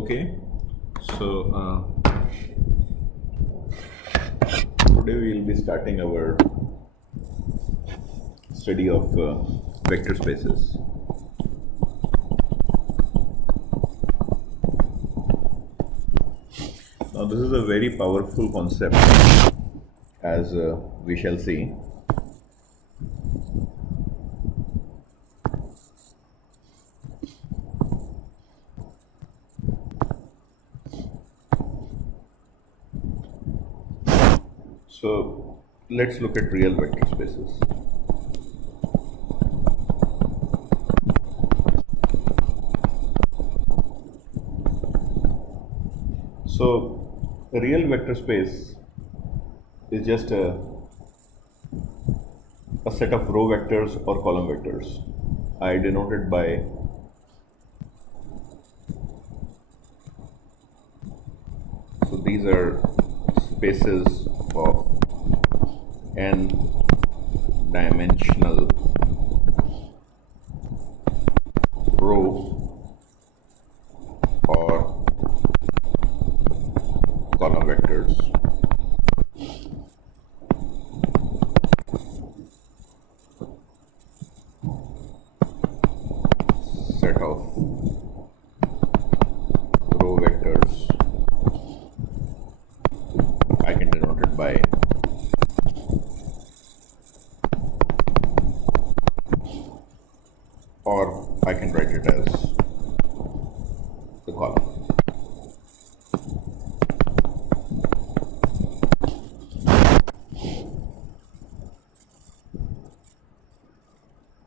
Okay, so today we will be starting our study of vector spaces. Now, this is a very powerful concept, as we shall see. So, let's look at real vector spaces. So, a real vector space is just a set of row vectors or column vectors. I denote it by so these are spaces of n dimensional row or column vectors. Set of row vectors, I can denote it by or I can write it as the column.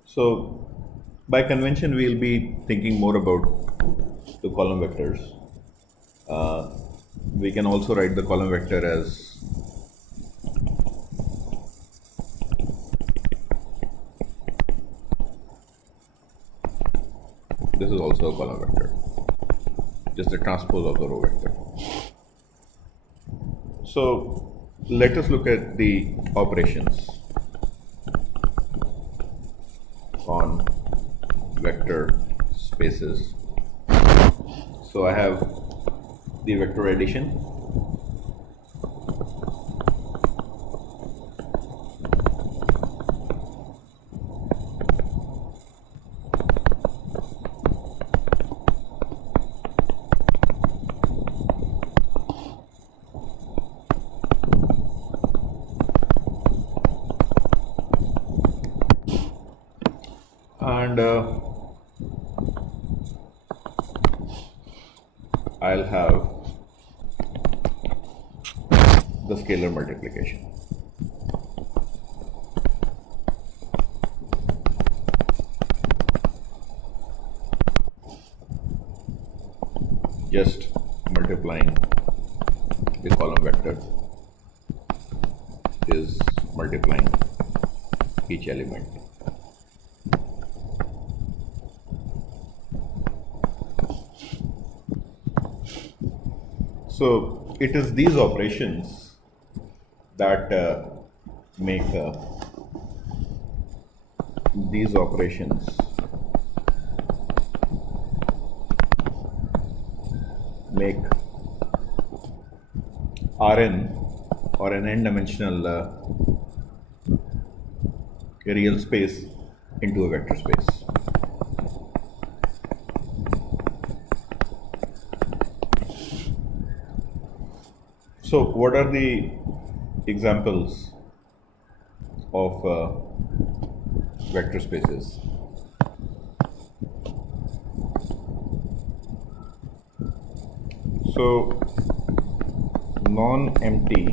So, by convention, we will be thinking more about the column vectors. We can also write the column vector as this is also a column vector, just a transpose of the row vector. So, let us look at the operations on vector spaces. So I have the vector addition, and I'll have the scalar multiplication. Just multiplying the column vector is multiplying each element. So it is these operations that make these operations make Rn or an n-dimensional real space into a vector space. So, what are the examples of vector spaces? So, non-empty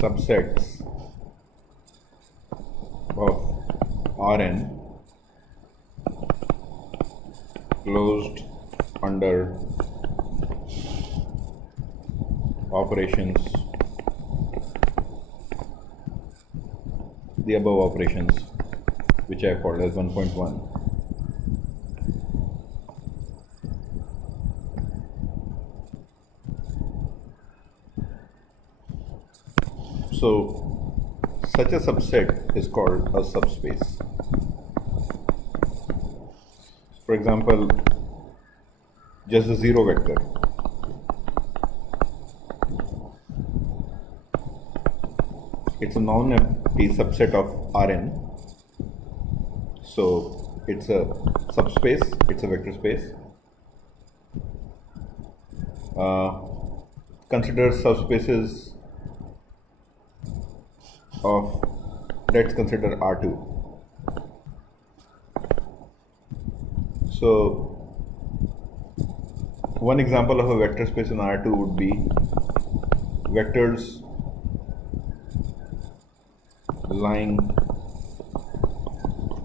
subsets of Rn closed under operations, the above operations, which I have called as 1.1. So, such a subset is called a subspace. For example, just the zero vector. It's a non-empty subset of Rn. So it's a subspace, it's a vector space. Consider subspaces of, let's consider R2. So one example of a vector space in R2 would be vectors lying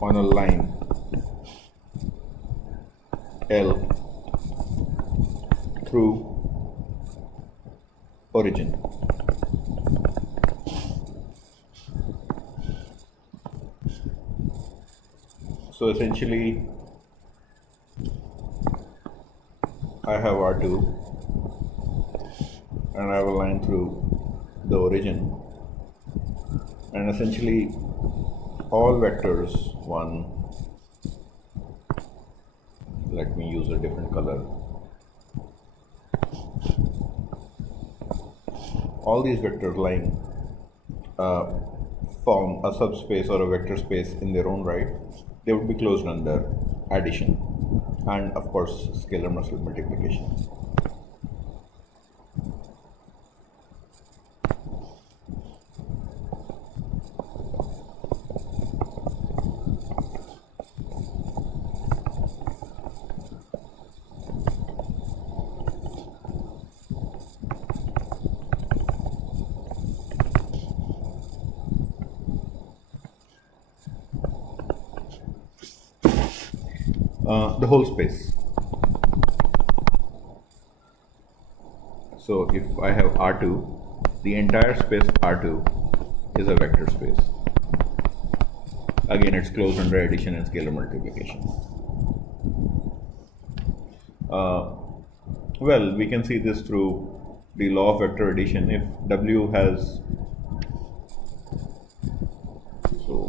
on a line L through origin. So essentially I have R2 and I have a line through the origin, and essentially all vectors, let me use a different color, all these vectors lying form a subspace or a vector space in their own right. They would be closed under addition and of course scalar multiplication. The whole space. So if I have R2, the entire space R2 is a vector space. Again, it's closed under addition and scalar multiplication. Well, we can see this through the law of vector addition. If W has, so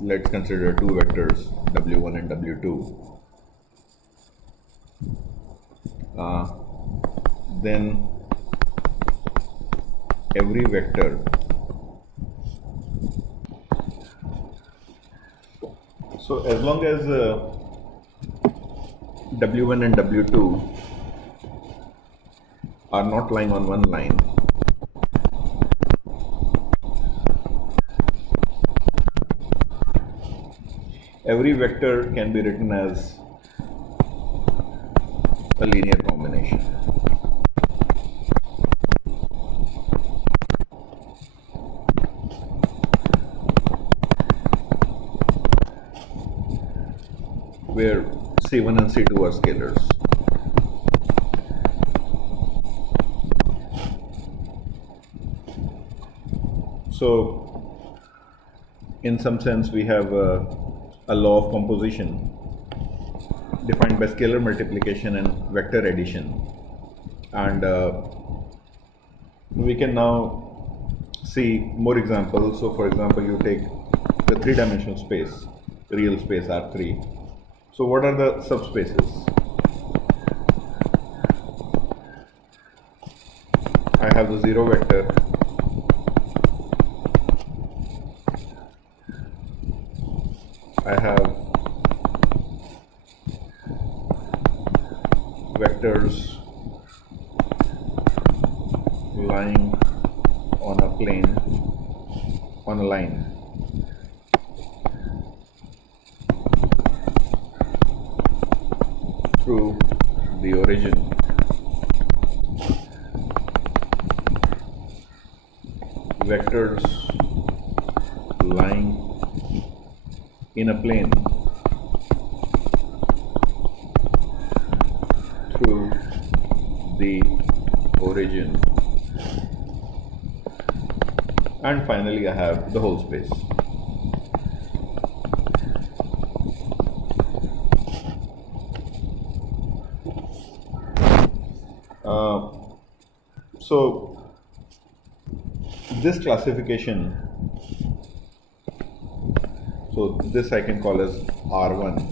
let's consider two vectors, W1 and W2. Then every vector so as long as W1 and W2 are not lying on one line, every vector can be written as a linear combination. Where C1 and C2 are scalars. So in some sense we have a law of composition defined by scalar multiplication and vector addition, and we can now see more examples. So for example, you take the three-dimensional space, real space R3. So what are the subspaces? I have the zero vector, I have vectors lying on a plane, on a line. Through the origin. Vectors lying in a plane through the origin, and finally I have the whole space. So this classification So this I can call as R1,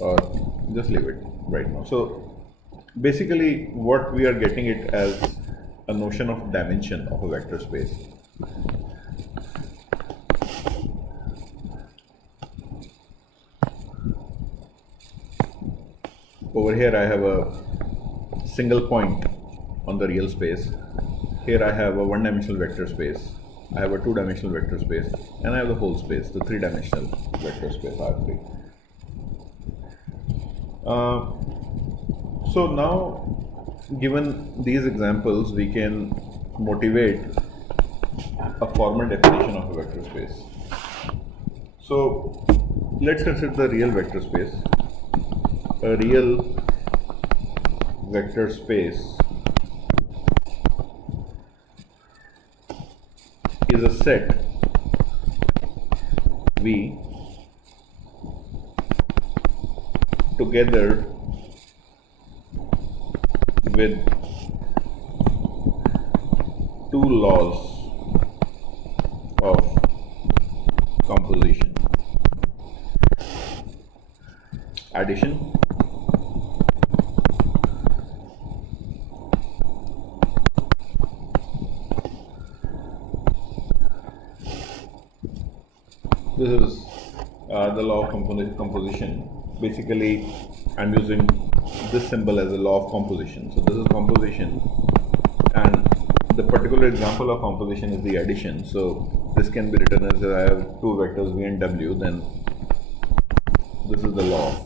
or just leave it right now. So basically what we are getting it as a notion of dimension of a vector space. Over here I have a single point on the real space. Here I have a one-dimensional vector space. I have a two-dimensional vector space, and I have the whole space, the three-dimensional vector space R3. So now, given these examples, we can motivate a formal definition of a vector space. So let's consider the real vector space. A real vector space is a set V together with two laws of composition: addition this is the law of composition. Basically, I'm using this symbol as a law of composition. So this is composition, and the particular example of composition is the addition. So this can be written as I have two vectors V and W, then this is the law of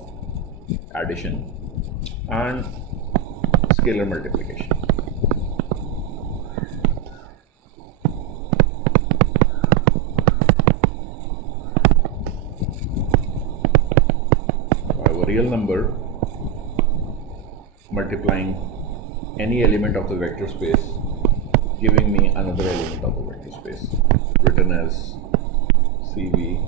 addition and scalar multiplication. Real number multiplying any element of the vector space, giving me another element of the vector space, written as CV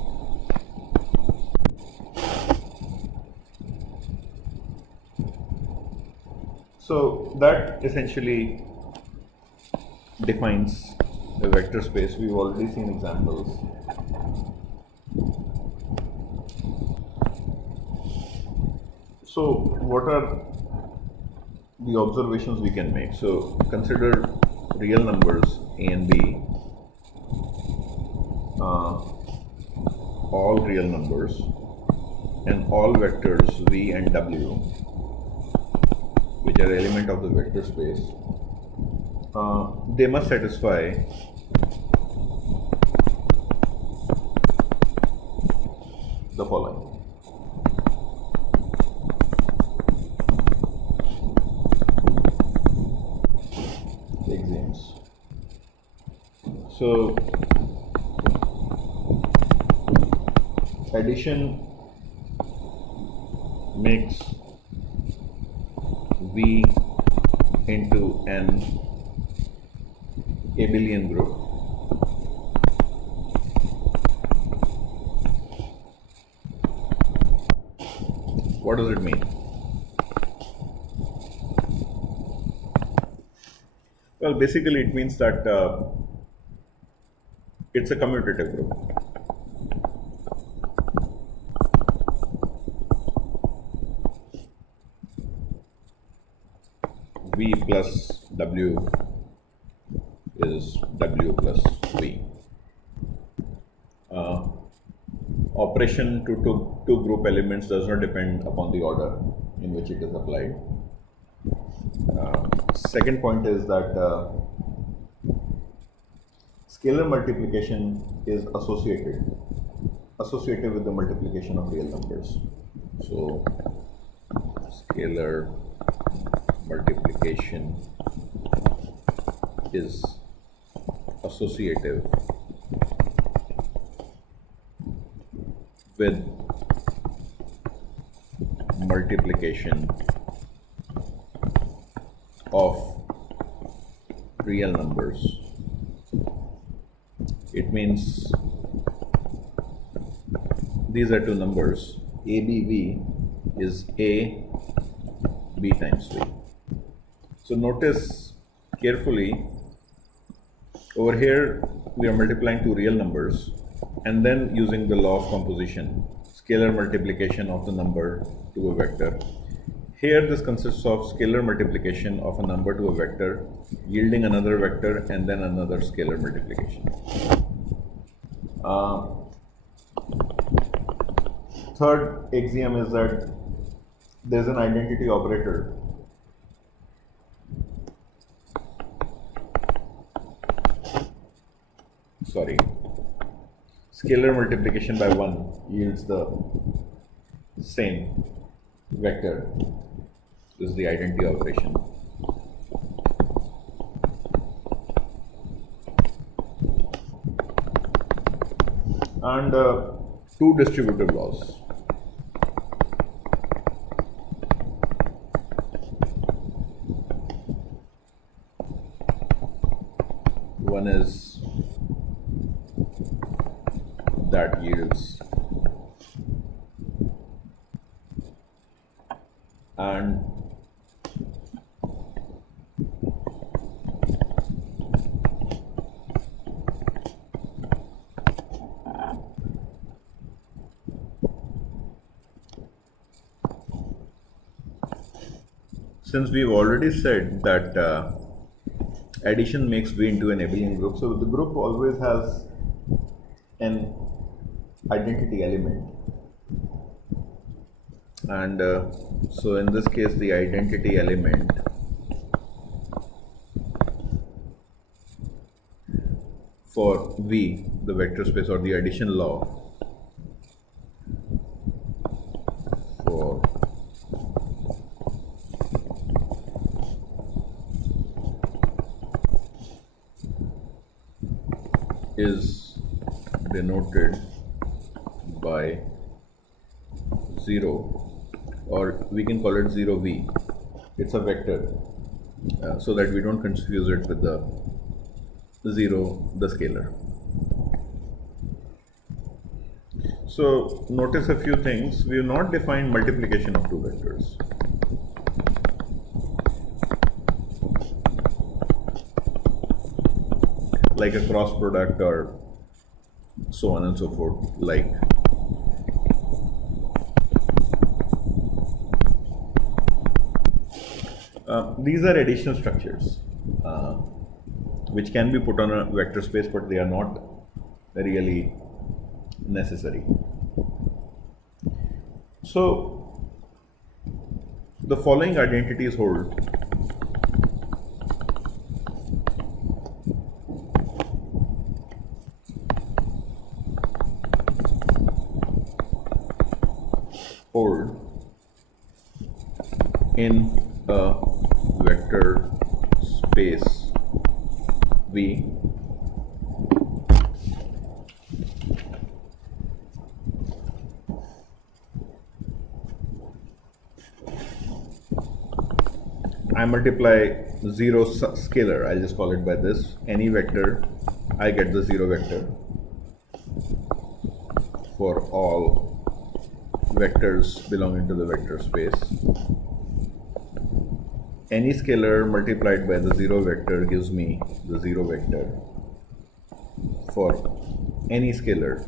so that essentially defines a vector space. We've already seen examples. So what are the observations we can make? So consider real numbers A and B, all real numbers, and all vectors V and W, which are element of the vector space. They must satisfy the following. Axioms. So addition makes V into an abelian group. What does it mean? Well, basically it means that it's a commutative group. V plus W is W plus V. Operation to two group elements does not depend upon the order in which it is applied. Second point is that scalar multiplication is associated with the multiplication of real numbers. So scalar multiplication is associative with multiplication of real numbers. It means these are two numbers. ABV is A B times V. So notice carefully Over here, we are multiplying two real numbers and then using the law of composition, scalar multiplication of the number to a vector. Here, this consists of scalar multiplication of a number to a vector, yielding another vector and then another scalar multiplication. Third axiom is that there's an identity operator scalar multiplication by 1 yields the same vector. This is the identity operation. And two distributive laws. One is that yields and since we've already said that addition makes V into an abelian group, so the group always has an identity element, and so in this case the identity element for V, the vector space or the addition law for is denoted by 0, or we can call it 0v. It's a vector, so that we don't confuse it with the 0, the scalar. So notice a few things. We have not defined multiplication of two vectors. Like a cross product or so on and so forth. Like these are additional structures which can be put on a vector space, but they are not really necessary. So the following identities hold. In a vector space V I multiply 0 scalar, I'll just call it by this, any vector, I get the 0 vector for all vectors belonging to the vector space. Any scalar multiplied by the 0 vector gives me the 0 vector for any scalar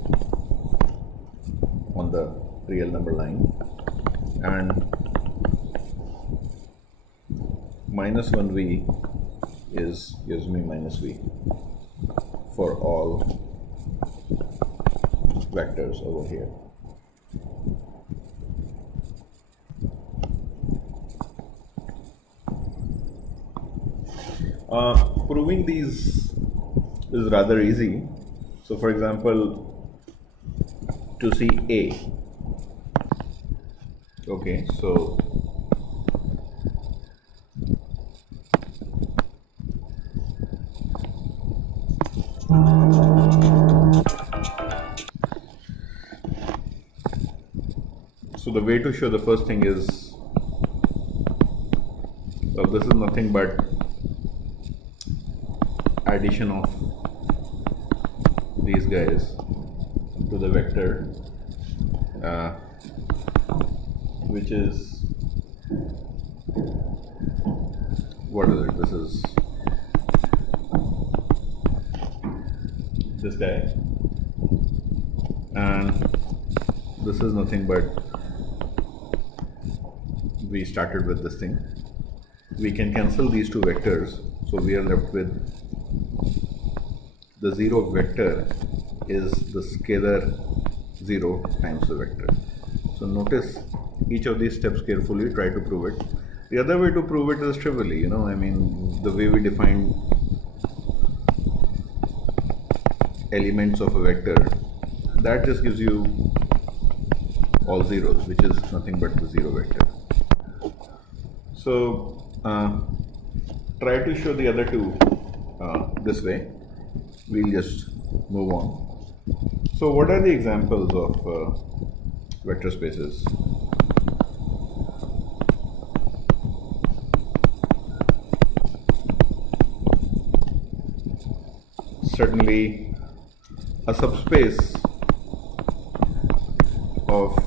on the real number line, and minus 1v gives me minus v for all vectors over here. Proving these is rather easy. So for example, to see A, okay, so the way to show the first thing is, so this is nothing but addition of these guys to the vector, which is, what is it? This is this guy, and this is nothing but we started with this thing. We can cancel these two vectors, so we are left with the 0 vector is the scalar 0 times the vector. So notice each of these steps carefully, try to prove it. The other way to prove it is trivially, I mean, the way we define elements of a vector, that just gives you all zeros, which is nothing but the 0 vector. So try to show the other two this way. We'll just move on. So what are the examples of vector spaces? Certainly a subspace of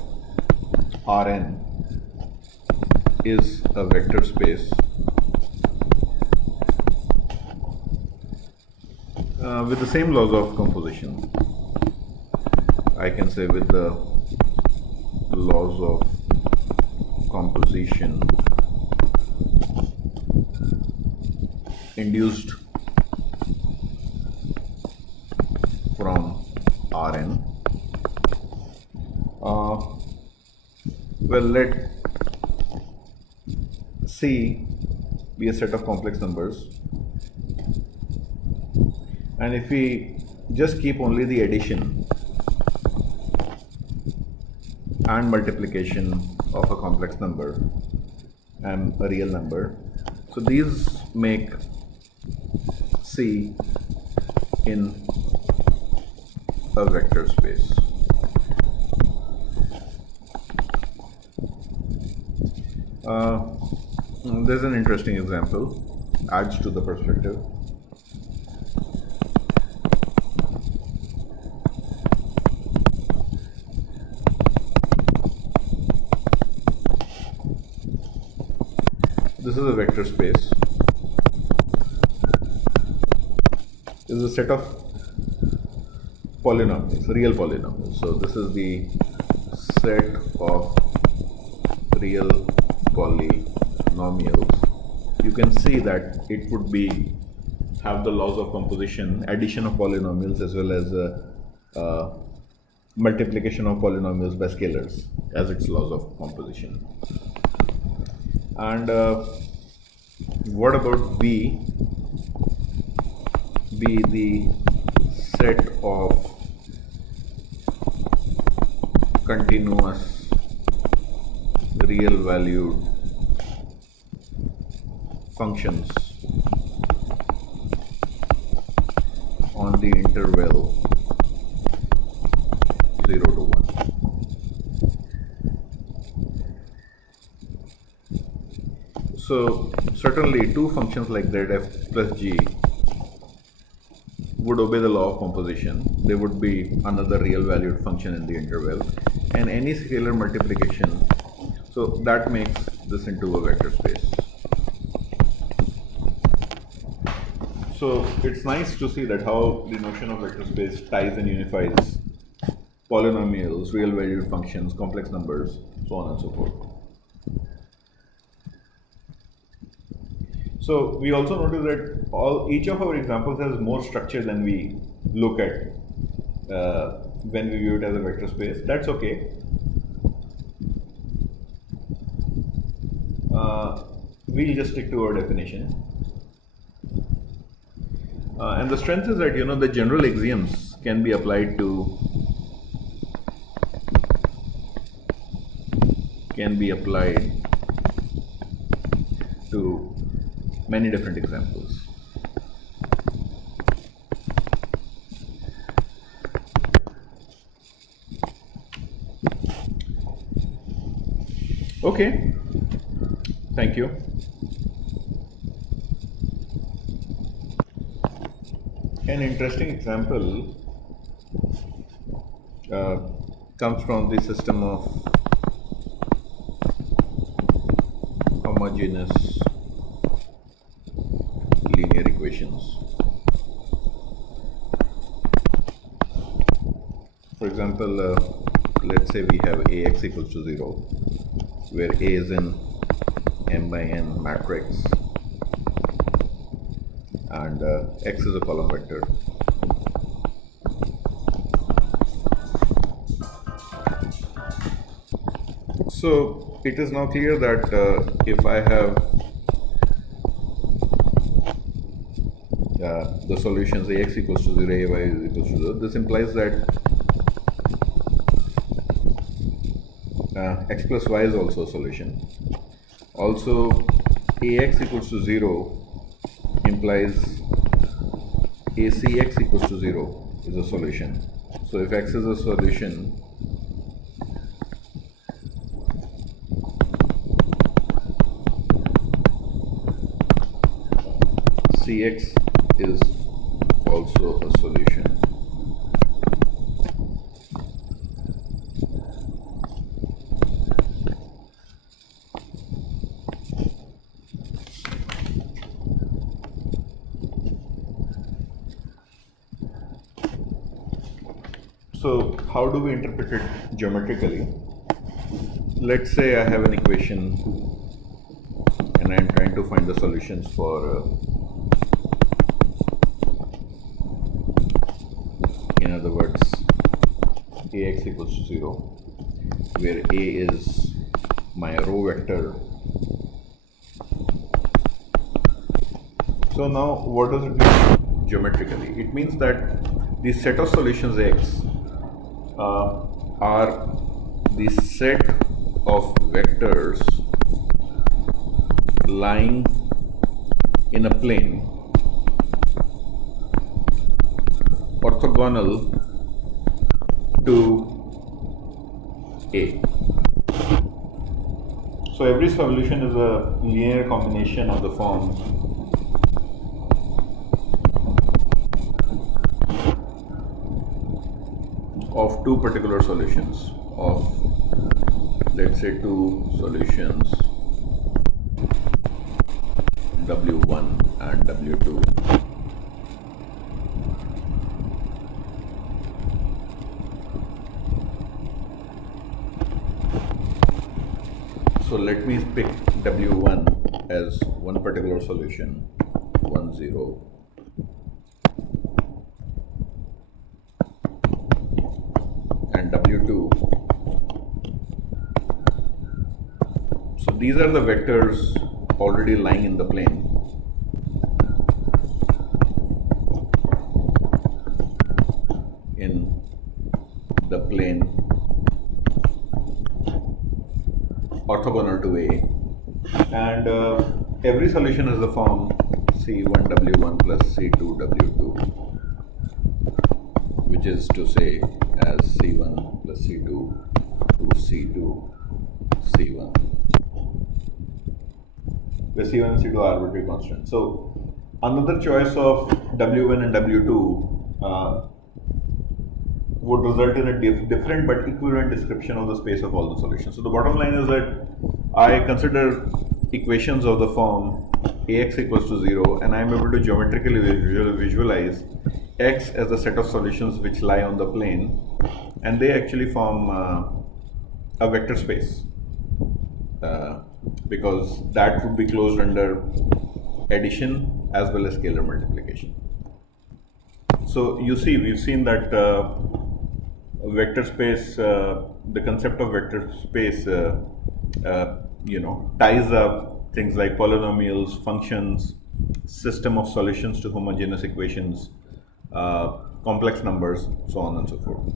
Rn is a vector space with the same laws of composition. I can say with the laws of composition induced from Rn. Well, let C be a set of complex numbers, and if we just keep only the addition and multiplication of a complex number and a real number, so these make C in a vector space. There's an interesting example, adds to the perspective. This is a vector space. This is a set of polynomials, real polynomials. So this is the set of real polynomials. You can see that it would be have the laws of composition, addition of polynomials as well as multiplication of polynomials by scalars as its laws of composition. And what about V? Be the set of continuous real valued functions on the interval 0 to 1. So certainly two functions like that, f plus g, would obey the law of composition. They would be another real valued function in the interval, and any scalar multiplication, so that makes this into a vector space. So it's nice to see that how the notion of vector space ties and unifies polynomials, real valued functions, complex numbers, so on and so forth. So we also notice that each of our examples has more structure than we look at when we view it as a vector space. That's okay. We'll just stick to our definition. And the strength is that the general axioms can be applied to many different examples. Okay, thank you. An interesting example comes from the system of homogeneous linear equations. For example, let's say we have Ax equals to 0, where A is in m by n matrix and x is a column vector. So it is now clear that if I have the solutions Ax equals to 0, Ay is equals to 0, this implies that x plus y is also a solution. Also, Ax equals to 0 implies Acx equals to 0 is a solution. So if x is a solution, Cx is also a solution. So how do we interpret it geometrically? Let's say I have an equation and I am trying to find the solutions for in other words, Ax equals to 0, where A is my row vector. So now what does it mean geometrically? It means that the set of solutions X are the set of vectors lying in a plane orthogonal to A. So every solution is a linear combination of the form of two particular solutions of, let's say, two solutions W1 and W2. So let me pick W1 as one particular solution, 1, 0. And W2. So these are the vectors already lying in the plane. In the plane orthogonal to A, and every solution is the form C1W1 plus C2W2, which is to say as C1 plus C2 to C2 C1, where C1 and C2 are arbitrary constants. So another choice of W1 and W2 would result in a different but equivalent description of the space of all the solutions. So the bottom line is that I consider equations of the form Ax equals to 0, and I am able to geometrically visualize X as a set of solutions which lie on the plane, and they actually form a vector space, because that would be closed under addition as well as scalar multiplication. So you see, we've seen that vector space, the concept of vector space, ties up things like polynomials, functions, system of solutions to homogeneous equations, complex numbers, so on and so forth.